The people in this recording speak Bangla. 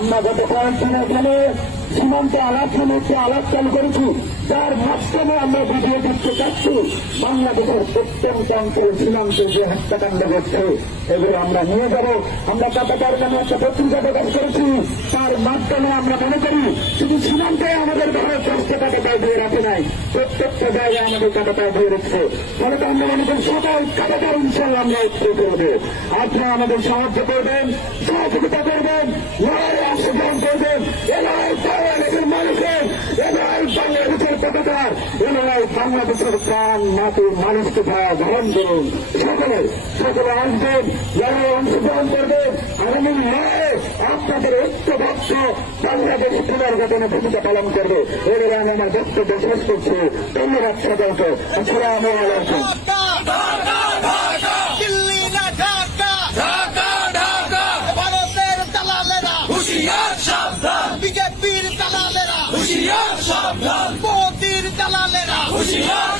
আমরা গত কয়েকদিন এখানে সীমান্তে আলাপ একটি আলাপ চালু করেছি, যার মাধ্যমে আমরা বুঝিয়ে দিতে চাচ্ছি বাংলাদেশের প্রত্যন্ত অঞ্চল সীমান্তে যে হত্যাকাণ্ড ঘটছে এগুলো আমরা নিয়ে যাব। আমরা কাটাতার নামে একটা পত্রিকা প্রকাশ করেছি, তার মাধ্যমে আমরা মনে করি শুধু সীমান্তে আমাদের ঘরের কষ্ট কাটাতার দিয়ে রাখে নাই, প্রত্যেকটা জায়গায় আমাদের কাটাতার দিয়ে রেখেছে। ফলে তো আমরা মনে করি সকল কাটাতার ইনশাল্লাহ আমরা উত্তর করবো। আপনারা আমাদের সাহায্য করবেন, সহযোগিতা করবেন, লড়াইয়ে অংশগ্রহণ করবেন। এ লড়াই বাংলাদেশের মানুষের, এ লড়াই বাংলাদেশের কাটাতার, এ লড়াই বাংলাদেশের প্রাণ মাটির মানুষকে ভাড়া গ্রহণ করুন। সকলে আসবেন, লড়াই অংশগ্রহণ করবেন। আগামী লড়াইয়ে আপনাদের ঐক্যবদ্ধ বাংলাদেশ পুনর্গঠনে ভূমিকা পালন করবে। এবারে আমি আমার বক্তব্য শেষ করছি। ধন্যবাদ সকলকে। আসসালামু আলাইকুম। বিজেপির দালালেরা হুঁশিয়ার সাবধান, মোদির দালালেরা হুঁশিয়ার